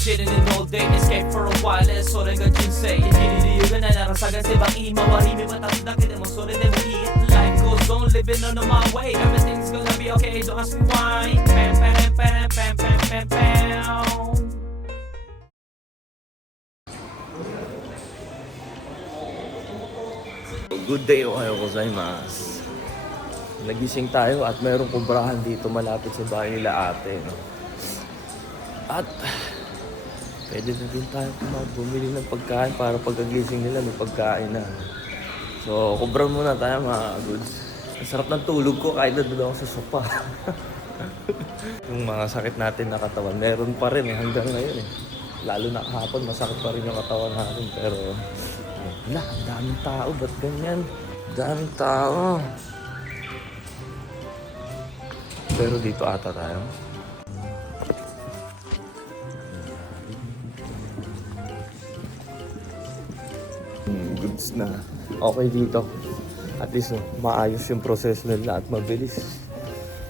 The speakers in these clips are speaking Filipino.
chilling in all day, escape for a while, それが人生生きる理由がないなら探せば今は日々渡すだけでもそれでもいい Life goes on, living on my way, everything's gonna be okay, don't ask me why. Pam pam pam pam pam pam pam. Good day, ohayo gozaimasu. Nagising tayo at mayroong kumprahan dito malapit sa bahay nila ate, no? At pwede na din tayo bumili ng pagkain para pagkagising nila may pagkain na. So, kumpra muna tayo mga goods. Ang sarap ng tulog ko kahit nandun ako sa sopa. Yung mga sakit natin na katawan, meron pa rin hanggang ngayon eh. Lalo na kahapon, masakit pa rin yung katawan natin. Pero, wala, ang daming tao. Ba't ganyan? Daming tao. Pero dito ata tayo. Goods na. Okay dito. At least maayos yung proseso nila at mabilis.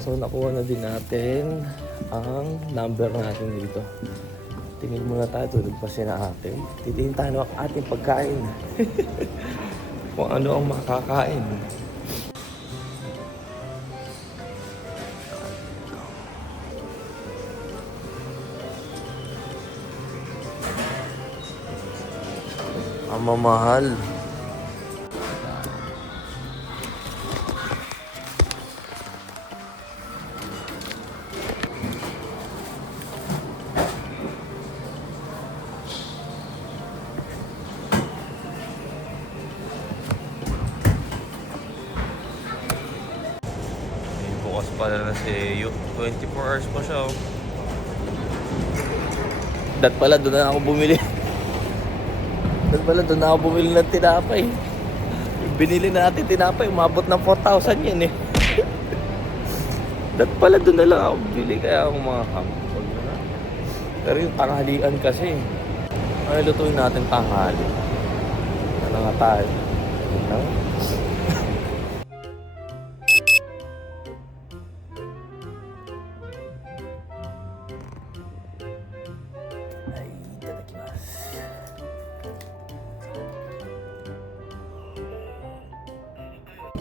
So nakuha na din natin ang number natin dito. Tingin muna tayo, tulog pa siya na atin. Titingin tayo ng ating pagkain. Kung ano ang makakain. Ang mamahal. Bukas pala na si 24 hours pa siya. Dat pala doon na ako bumili. Doon na ako bumili ng tinapay. Binili natin tinapay, umabot ng 4,000 yan eh. Dat pala doon na lang ako bumili, kaya ako mga kampag na. Pero yung tanghalian kasi, ay lutuin natin tanghali. Ano nga tayo? Ano? Ay, itadakimasu.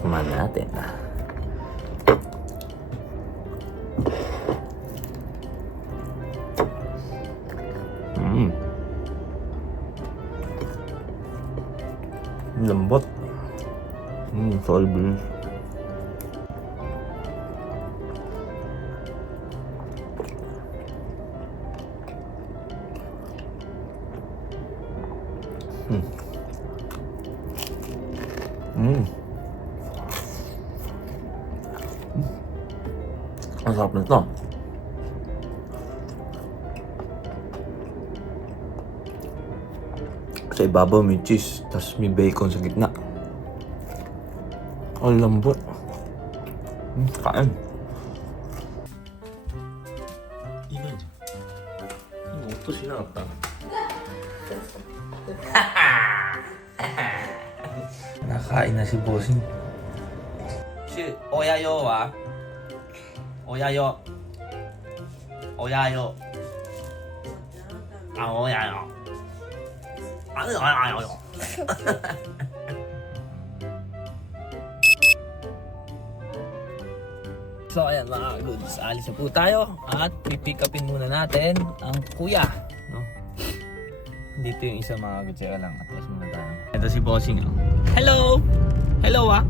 Kumain natin. Lambot. Soybeans. Ang sarap nito. Sa ibabaw may cheese, tapos may bacon sa gitna. Ang lambot. Kain. Ilan. Ito sinata. Nakain na si Bossing. Si Oyayo wa. Oyayo. Oyayo. Ah, Oyayo. Oyayo. So ayan mga goods, alis na po tayo at pipick upin muna natin ang kuya, no? Dito yung isa mga goods, lang at least muna tayo. Ito si Bossing, no? Hello! Hello ah!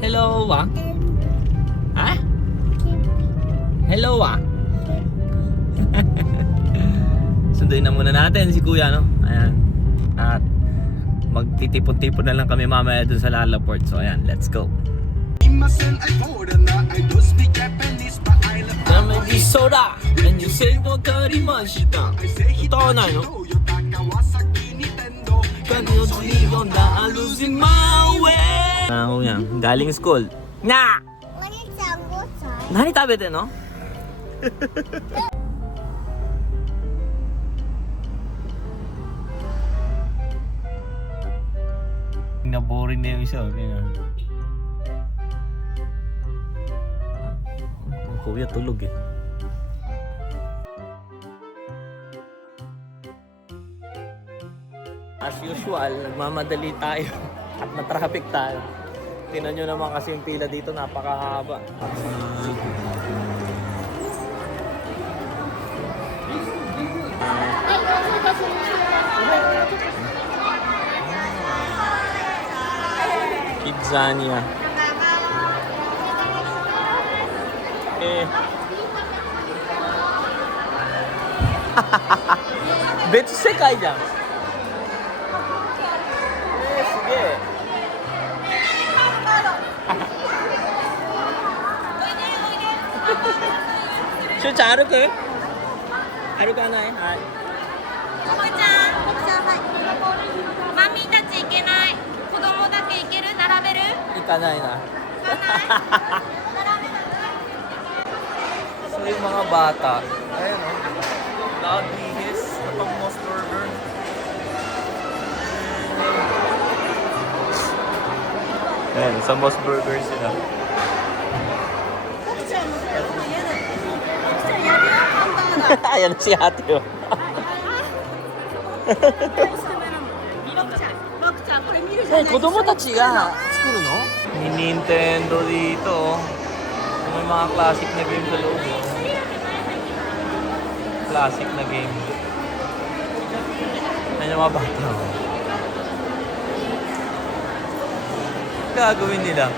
Hello ah! Ha? Hello ah! Sunduin na muna natin si kuya, no? Ayan. At magtitipon-tipon na lang kami mamaya dun sa Lalaport. So ayan, let's go! soda and you say no karimashita. Tonay no? I'm losing my way. Ako yan, galing school. Nga! Nani tabete no? Na-boring na yung isa. Ang kuya tulog eh. as usual, nagmamadali tayo at na-traffic tayo. Tingnan nyo naman kasi yung pila dito, napakahaba. Kidzania. Betsu sekai jan. Suge. Shu-chan, aruku? Arukanai? Hai. おばちゃん、マミーたち行けない。子供だけ行ける？並べる？ Ikanay na. So yung mga bata, ayun o, nakabihis na pang Moss Burger. Ayan, sa Moss Burger sila. Ayan si ate o. 子供たちが作るの? Nintendo dito. May mga classic na game sa loob. Classic na game. Ano yung mga bata? Ano gagawin nila?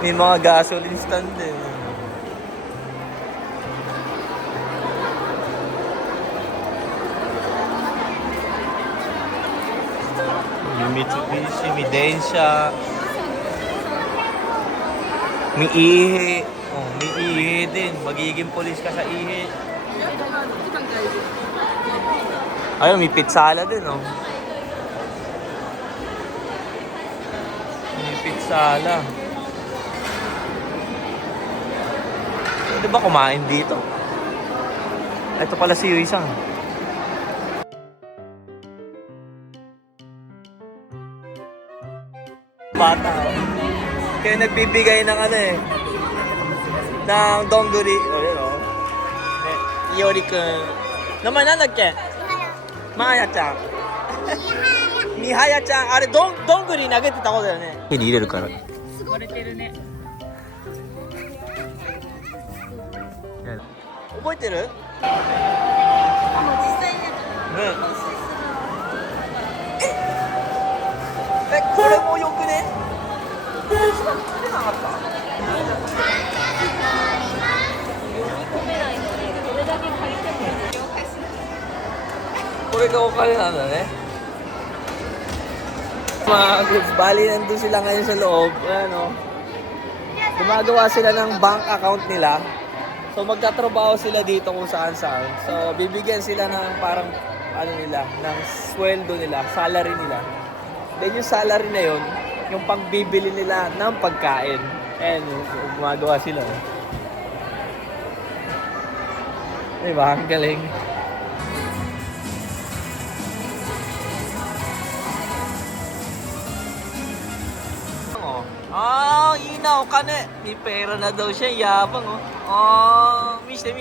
May mga gasoline stand din. May Mitsubishi, may Densha. May ihi. Oh, may ihi din. Magiging polis ka sa ihi. Ayun, may pitsala din, oh. May pitsala. Hindi ba kumain dito? Ito pala si Yui-san. Bata, oh. Kaya nagbibigay ng ano eh. Ng dongguri. Oh, yun, oh. Iori-kun. Naman na nagke? Maya-chan. Mihaya-chan. Are, dongguri nagete ta ko da yo ne. 手に入れるから。割れてるね。覚えてる？ね。これもよくね？これがお金なんだね。Mga goods, bali nandun sila ngayon sa loob. Ano, gumagawa sila ng bank account nila. So magtatrabaho sila dito kung saan saan. So bibigyan sila ng parang ano nila, ng sweldo nila, salary nila. Then yung salary na yun, yung pagbibili nila ng pagkain. And gumagawa sila. Diba? Ang galing. Ah, ina, o kane. May pera na daw siya, yabang, oh. Ah, miste.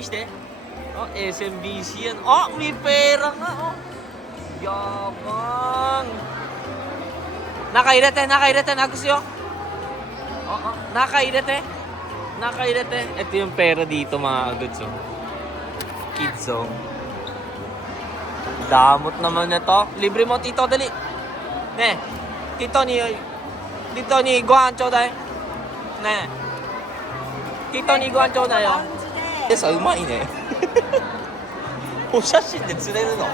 Oh, SMBC yan. Oh, may pera nga, oh. Yabang. Nakairete, nagustuyo. Oo, nakairete. Ito yung pera dito, mga goods, oh. Kids, oh. Damot naman na to. Libre mo, tito, dali. Ne, tito ni ご飯ちょうだいねえ人にご飯ちょうだいよさうまいねお写真で釣れるの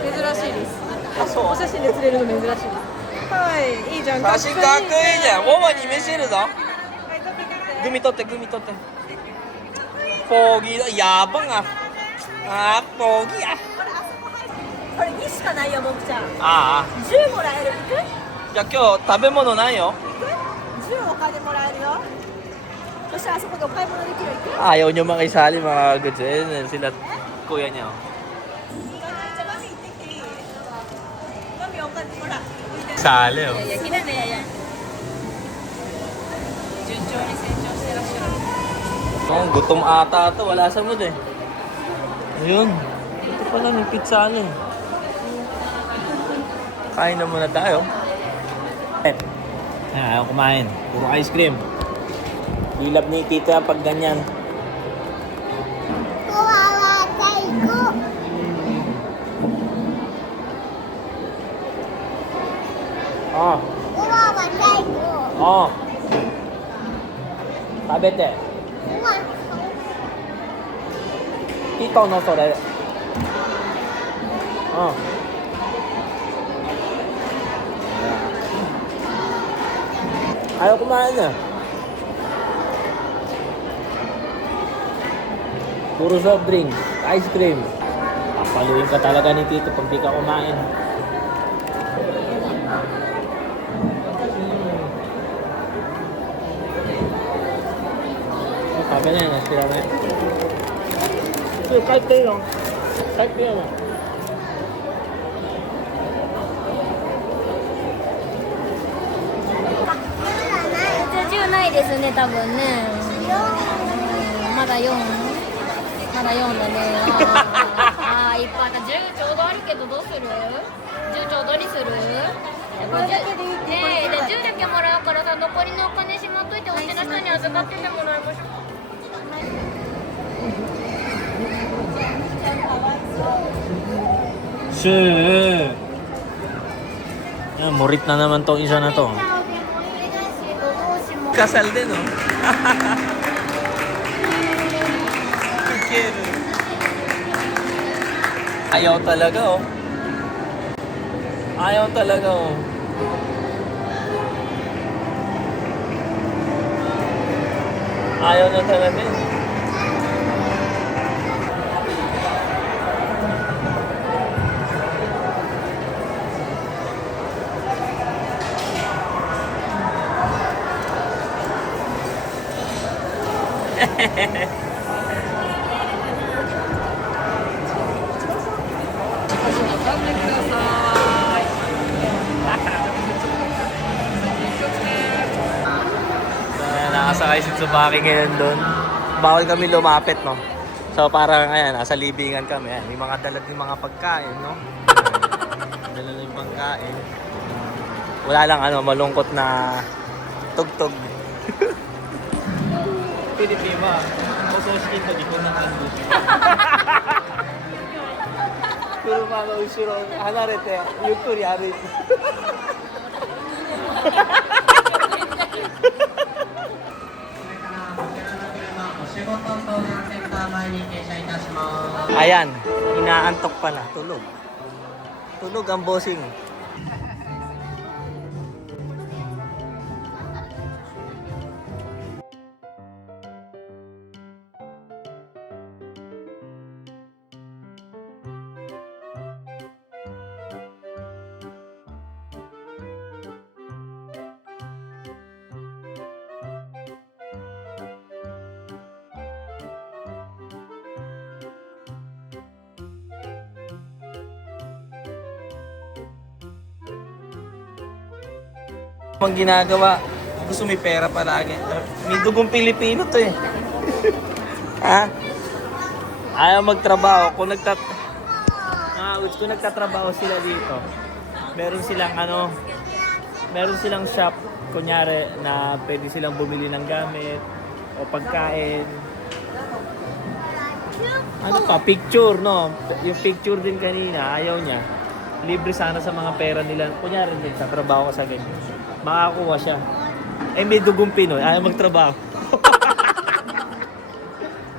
珍しいです。あ、そうお写真で釣れるの珍しいです。はい、いいじゃん。写真かっこいいじゃんママに見せるぞグミ取ってポーギーだやばがあーポーギーやこれ2しかないよ、もくちゃん。ああ10もらえる。行く？じゃあ今日食べ物ないよ10お金もらえるよ。そしたらあそこでお買い物できるよ。行く？ ayaw nyo makisali mga goods sila kuya niya oh. じゃあマミ行ってきていい？マミお金ほら。 Sali oh. いやいや、きれいねやや。順調に成長してらっしゃる。 Oh, gutom ata ito. Wala sa mood eh. Ayun. Ito pala, may pizza eh. Kain na muna tayo. Ayaw kumain. Puro ice cream. Dilab ni tita pag ganyan. Oh. Oh. Tabete. Ito no sore. Oh. Ayaw kumain na. Puro soft drink, ice cream. Papaluin ka talaga ni Tito pag di ka kumain. Sabi na yun, nasira na yun. Ito, kahit kayo lang. Kahit kayo lang. 10ないですね、多分ね。まだ4。まだ4だね。あー、いっぱいあった。10ちょうどあるけどどうする ?10 ちょうどにするやっぱ10ねえ、で10だけもらうからさ、残りのお金しまっといて、お家の人に預かっててもらいましょう。 Shit. Yan, murit na naman tong isa na to. Kasal din, oh. Cute. Ayaw talaga, oh. Ayaw talaga, oh. Ayaw na talaga, eh. Nakasakay si Tsubaki ngayon doon. Bawal kami lumapit, no? So parang ayan, nasa libingan kami. Ayan, may mga dalag ng mga pagkain, no? Dala ng pagkain. Wala lang malungkot na tugtog. Pilipima, ososhiki to di ko na kandu. Kuruma no ushiro hanarete, yukkuri aruite. Ayan, inaantok pala, tulog. Tulog ang bossing. Ang ginagawa, gusto may pera palagi. May dugong Pilipino to, eh. Ha? Ayaw magtrabaho. Kung nagtatrabaho sila dito, meron silang shop, kunyari, na pwede silang bumili ng gamit o pagkain. Ano pa? Picture, no? Yung picture din kanina, ayaw niya. Libre sana sa mga pera nila. Kunyari din, sa trabaho ka sa ganyan. Makakuha siya. Eh, may dugong Pinoy. Ayaw magtrabaho.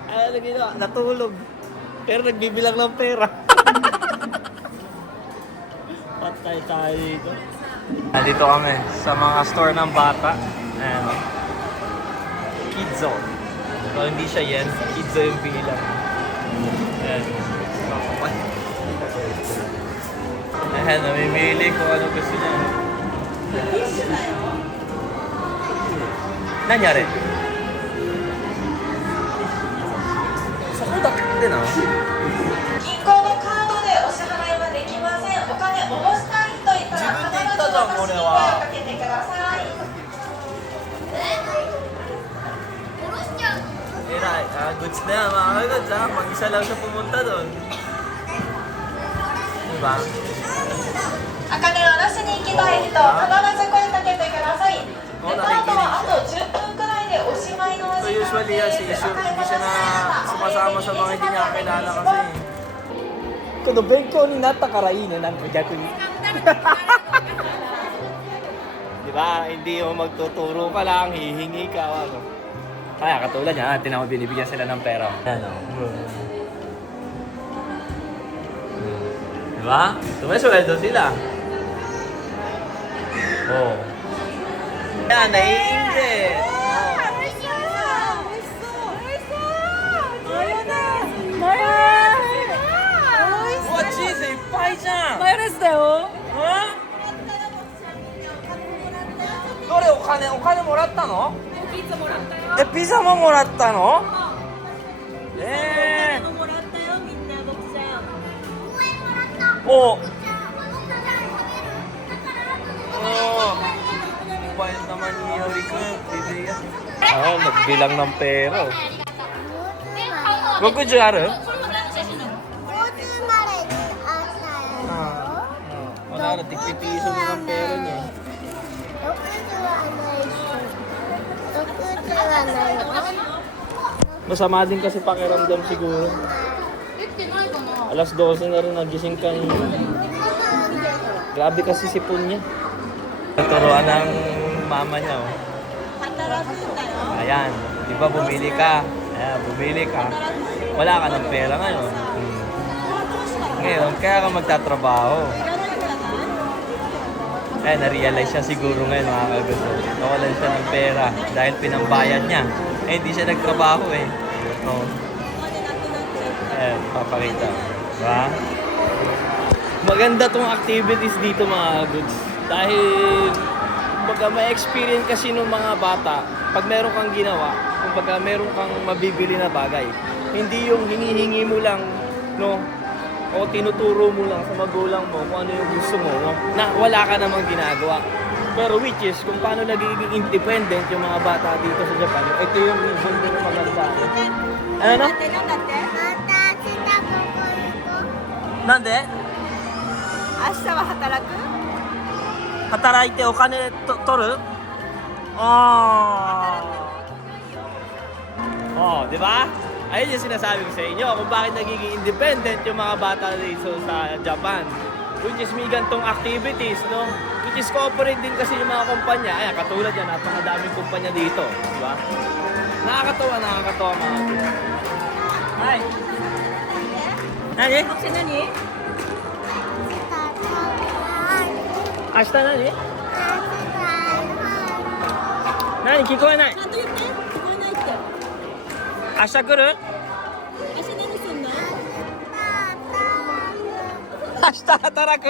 Ayaw na ginawa. Natulog. Pero nagbibilang ng pera. Patay tayo dito. Dito kami sa mga store ng bata. Ayan. Kidzo. So, hindi siya yan. Kidzo yung bilang. Ayan. Ayan, namimili kung ano gusto niya. Naniあれ? Sakudak din, ah. 銀行のカードでお支払いはできません。お金おろしたい人いたら必ず私に声をかけてください。 Eray, goods na yan, mga kagod, ha? Mag-isa lang siya pumunta doon. Diba? 茜を出しに行きたい人、必ず声かけてください。デパートはあと10分くらいでおしまいのお So 時間 usually です。 si Ishur, hindi siya na sumasama sa mga hindi niya kakilala kasi. この勉強になったからいいね、なんか逆に。Di ba? Hindi yung magtuturo ka lang, hihingi ka. Ano. Kaya katulad niya, tinawag binibigyan sila ng pera. Ano? Di ba? Sumasweldo sila. Oh. Yan, naiingit. What cheese? いっぱいじゃん。マヨネーズだよ。どれお金もらったの？ピザもらったよ。ピザももらったの？もらったよ、みんな、僕ちゃん。お。Mobile naman ni Yori-kun. Oo, nagbilang ng pera. Gokuju aru? Wala na, tigpipiso na ng pera niya. Masama din kasi pakiramdam siguro. Alas 12 na rin nagising kanina. Grabe kasi sipon niya. Turuan ng mama niya. Oh. Ayan, di ba bumili ka? Ayan, bumili ka. Wala ka ng pera ngayon. Ngayon, kaya ka magtatrabaho. Eh, na-realize siya siguro ngayon mga kagusto. Nawalan siya ng pera dahil pinambayad niya. Eh, hindi siya nagtrabaho eh. Oh. Ayan, papakita. Diba? Maganda tong activities dito mga goods. Dahil kumbaga may experience kasi ng mga bata pag meron kang ginawa, kumbaga meron kang mabibili na bagay. Hindi yung hinihingi mo lang, no? O tinuturo mo lang sa magulang mo kung ano yung gusto mo, no? Na wala ka namang ginagawa. Pero which is, kung paano nagiging independent yung mga bata dito sa Japan, ito yung reason din na maganda. Ano na? Nande? 明日は働く？ Hataray te o kane toru? Oh, di ba? Ayun yung sinasabi ko sa inyo kung bakit nagiging independent yung mga bata dito sa Japan. Which is may gantong activities, no? Which is cooperate din kasi yung mga kumpanya. Ayan, katulad yan, napakadaming kumpanya dito. Di ba? Nakakatawa mga ito. Hi! Nani? 何？ 明日何？何聞こえない。ちゃんと言って。聞こえないって。明日来る？明日何すんの？明日働く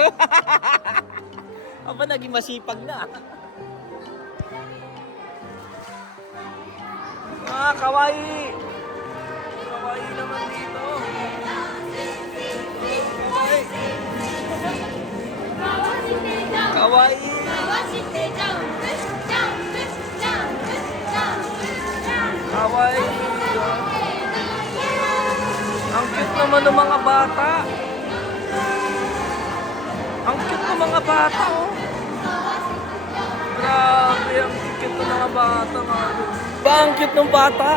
Aba, naging masipag na. Ah, kawaii. Kawaii naman dito. Kawaii. Kawaii. Kawaii. Ang cute naman ng mga bata. Ang cute ng mga bata, oh. Grabe, ang cute ng mga bata, mga. Ba, ang cute ng bata.